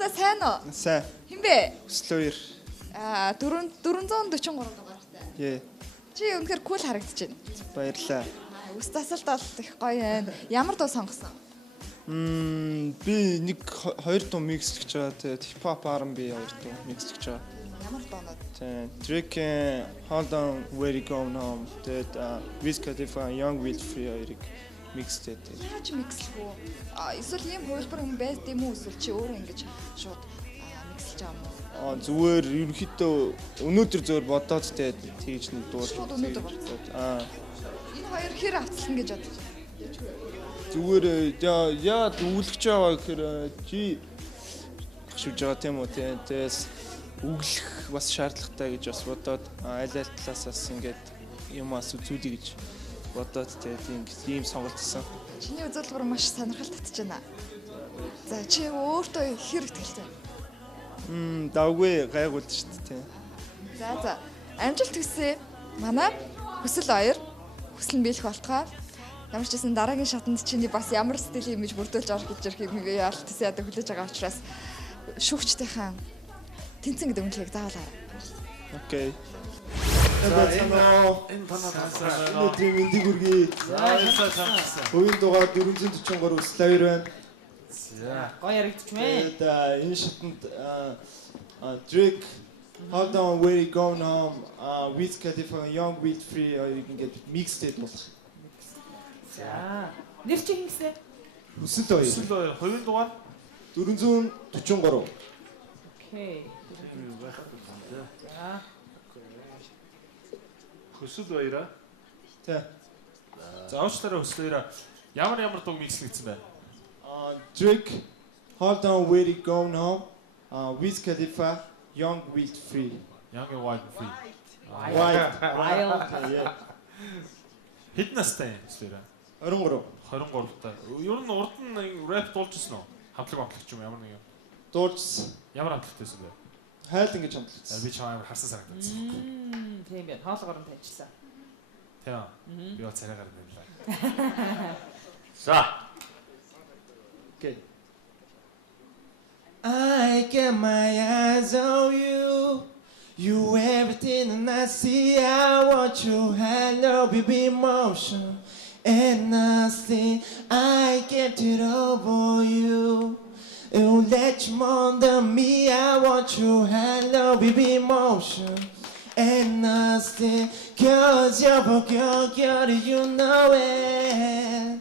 За сайн уу? Сайн. Хэн бэ? Өслөө 443 дугаартай. Ээ. Чи үнэхээр кул харагдаж байна. Баярлаа. Үс тасалт бол их гоё байна. Ямар дуу сонгосон? Би нэг хоёр дуу микслэж байгаа. Тэгээд хипхоп R&B хоёр дуу микслэж байгаа. Ямар дуунууд? Тэгээд Drake Hold On Where You Going Home тэгээд Wiz Khalifa Young Wild Free хоёрыг микстэй. Яаж микслэх үү? Эсвэл ийм хувилбар юм байд юм уу? Эсвэл чи өөрөө ингэж шууд микслэж байгаа юм уу? Зүгээр ерөнхийдөө өнөөдөр зөвөр бодоод тэгээд тэгж нэг дуу. Шууд өнөөдөр бодсон. Энэ хоёр хэр авцлан гэж бодож байна? Зүгээр яа дүглэж байгаа гэхээр чи хашиж байгаа тийм үү тэгээс үглэх бас шаардлагатай гэж бас бодоод аль талаас бас ингээд юмас үзүүлэе гэж бодоод тэгээд ийм сонголт хийсэн. Чиний үзүүлбэр маш сонирхол татж байна. За чи өөртөө хэр ихтэй? Давгүй гайгуул шүү дээ. За амжилт хүсье. Манай хүсэл хоёр хүсэл нь биелэх болтугай. Ямар ч гэсэн дараагийн шатанд чиний бас ямар стилийн имиж бүрдүүлж орох гэж ирэхийг нэг яалт тийсээ ядаа хүлээж байгаа учраас шүүгчдийнхаа тэнцэн гэдэг үнэлгээг заавал. Окей. Энэ танаа мэндийг үргэе. Хувийн дугаар 443 өслөөр байна. За гоё яригдчих мэ. Тэгээд энэ шатанд Drake Hold On Where You Going Home Wiz Khalifa Young Wild Free хоёрыг ингээд микстэй болох. За нэр чи хингэсэ? Хүсэл хоёр. Хүсэл хоёр. Хувийн дугаар 443. Окей. За. Хүсэл хоёроо. Тэ. За уучлаарай хүсэл хоёроо. Ямар дуу микслэгдсэн бэ? Drake Hold On Where You Going Home Wiz Khalifa Young Wild Free. Young and Wild Free. Wild. Хэд настай юм хүслээрээ? 23. 23 та. Ер нь урд нь рэп дуулжсэн уу? Хамтлаг ч юм ямар нэг юм. Дуулжсан. Ямар хамтлагтайсэн бэ? Хайл ингэж хамтлагцсан. Би чамайг харсан санагдсан. Тийм байна. Хоолгоор нь таньжсан. Тийм. Би царайгаар байлаа. За. Okay. I get my eyes on you. You everything and I see. I want you. Hello, baby, emotion. And nothing I get it over you. You let you under me. I want you. Hello, baby, emotion. And nothing. Cause you're a girl, you know it.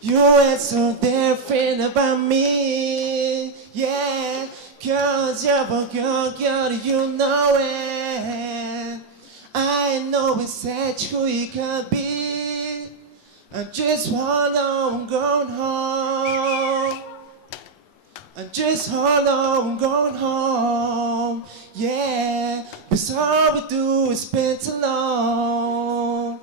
You are so different about me, yeah. Cause you're a girl, you know it. I know it's sad who you could be. I just wanna go home. I just wanna go home, yeah. Cause all we do is spend so long.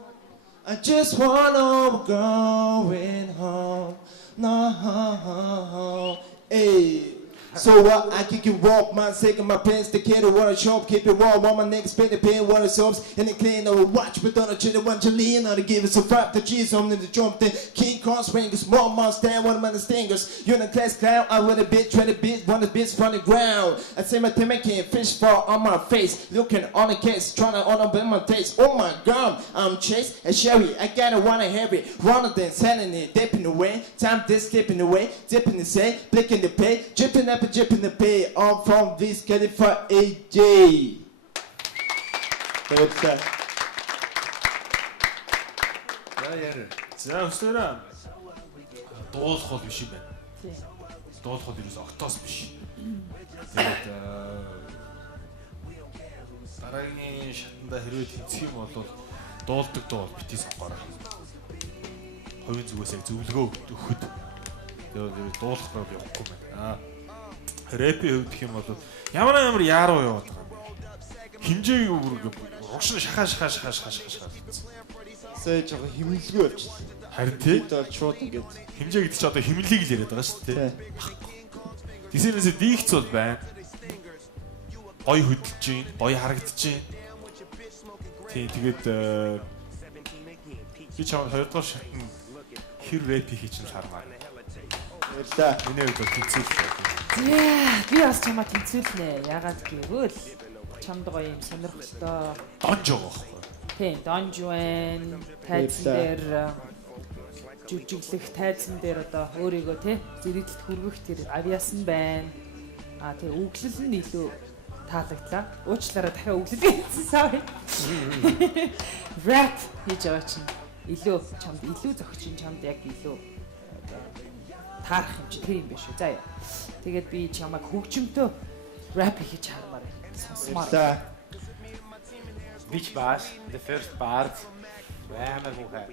I just wanna going home, no, hey. So what? I kick it walk, man, taking my pants, the kid who wanna shop, keep it raw, while my niggas pay the pain, water soaps, and the clean or watch, but on a chill, one Julian, or to give us a five, the cheese on the jump, the King Kong swingers, small monster, one of my stingers, you're in a class clown, I want a bit, try to beat, one of the bits from the ground. I say my team, I can't fish fall on my face, looking on the case, trying to on up in my taste. Oh my god, I'm Chase and Sherry, I gotta wanna have it, one of them selling it, dipping away, time this slipping away, dipping the say, blicking the pay, dripping up and dripping the pay. I'm from Wiz Khalifa AJ. За яарэ. За өстөрөө дуулах бол биш юм байна. Дуулах бол ерөөс октоос биш. Тэгээд дараагийн шатанда хэрвээ тэнцэх юм бол дуулдаг дуу бол бити сонгоорой. Хувийн зүгээс яг зөвлөгөө өгөхөд тэгээд дуулах руу явахгүй байна. Рэпийн хувьд гэх юм бол ямар яаруу яваад байгаа юм бэ? Химжээг үргэлж урагш шахаа. Сая жоо химнэлгүй явчихлаа. Харин тий. Бид бол шууд ингэж Химжээ гэдэг чи одоо химнэлийг л яриад байгаа шүү дээ. Тэсэрнээсээ диихц бол байна. Гой хөдөлж гин, гоё харагдаж гин. Тий, тэгээд би чамд хоёрдугаар шатнд хэр рэп хийх чинь хармаар. Баярлалаа. Миний хувьд бол тэнцэл. Би бас чамаа тэнцвэлнэ. Ягаад гэвэл чамд гоё юм сонирхолтой. Донж байгаа байхгүй. Тийм, донж байна. Тайзан дээр жүжиглэх тайзан дээр одоо өөрийгөө тий зэрэгт хүргэх тэр авиасан байна. Тэр үглэл нь илүү таалагдлаа. Уучлаарай дахиад үглэл хийсэн sorry. Rap хийж байгаа чинь илүү чамд илүү зөгчин чамд яг илүү таарах юм чи тэр юм биш үү. За яа. Тэгээд би чамайг хөгжимтэй rap хийж хармаар сонсмаар. Beach Bash, the first part, амар муухай.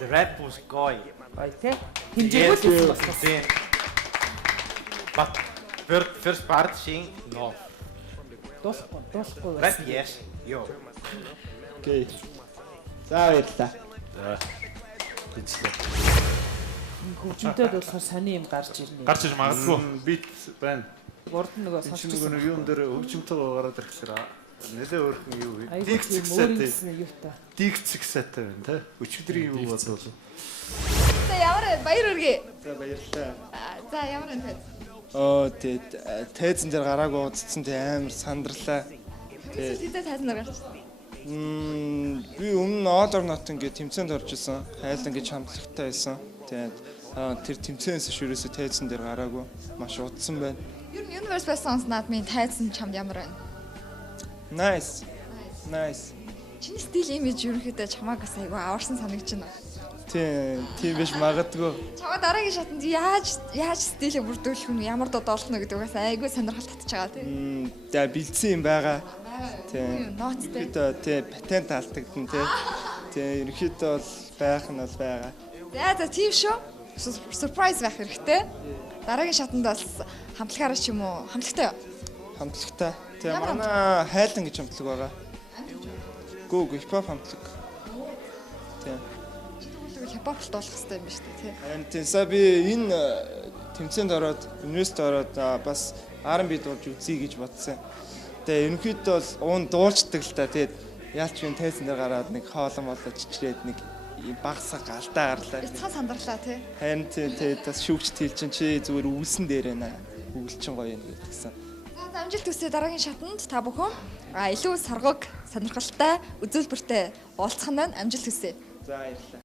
The rap was гоё. Гоё тий. Хинжээгүүл бас. But first part sing no. Дуусахгүй. Rap yes. Yo. Окей. За баярлалаа. За. Бичлээ. Хөгжимтэй болохоор сони юм гарч ирнэ. Гарч иж магадгүй. Бит байна. Урд нөгөө Чи сонсчихсон. нөгөө юун дээр хөгжимтэй гараад ирэхлээр нэлээ өөрхөн юу вэ? Айгуу Дикц тийм сайтай. өөрөнгөсөн юу та. Дикц сайтай байна те. Өчигдрийн юу бодвол. За ямар баяр үргээ. За баярлалаа. За ямар энэ. Тэгээд тайзан дээр гараагүй удацсан тий амар сандарлаа. Тэдээ тайзан дээр гарч. Би өмнө All or Nothing гэх тэмцээнд орж исэн. Хайлан гэж хамтлагтай байсан. Тэгээд тэр тэмцээнээс шүрээсээ тайзан дээр гараагүй. Маш удсан байна. Ер нь Universe Best Songs наадмын тайзан чамд ямар байна? Nice. Чиний стил имиж ерөнхийдөө чамааг бас айгүй аварсан санагдчихна. Тийм биш магадгүй. Чамаа дараагийн шатанд яаж стилээ бүрдүүлэх нь ямар додоолно гэдэг бас айгүй сонирхол татчих байгаа тийм. За бэлдсэн юм байгаа. Тийм. Ноцтой. Ерөнхийдөө патент алдагдсан тийм. Тийм ерөнхийдөө бол байх нь бол байгаа. За тийм шүү. Surprise байх хэрэгтэй. Дараагийн шатанд бас хамтлагаараа ч юм уу хамтлагтай. Хамтлагтай. Тийм манай хайлан гэж хамтлаг байгаа. Гүү хипхоп хамтлаг. Тийм. Хипхоп л болох хэрэгтэй юм ба шүү дээ тий. Харин тиймсаа би энэ тэмцээнд ороод, университет ороод бас R&B дуулж үзье гэж бодсон. Тэгээ ерөнхийдөө бол уун дуулцдаг л та. Тэгээд яалч юм тайзан дээр гараад нэг хоолон болоо чичрээд нэг багсаг алдаа гарлаа. Бяцхан сандралаа тий. Харин тэгээд бас шүүгч хэлчин чи зүгээр үлсэн дээр байна. Үгэлчин гоё юм гэдгсэн. За амжилт хүсье дараагийн шатанд та бүхэн илүү саргаг сонирхолтой үзүүлбэртэй уулзах нь амжилт хүсье. За баярлалаа.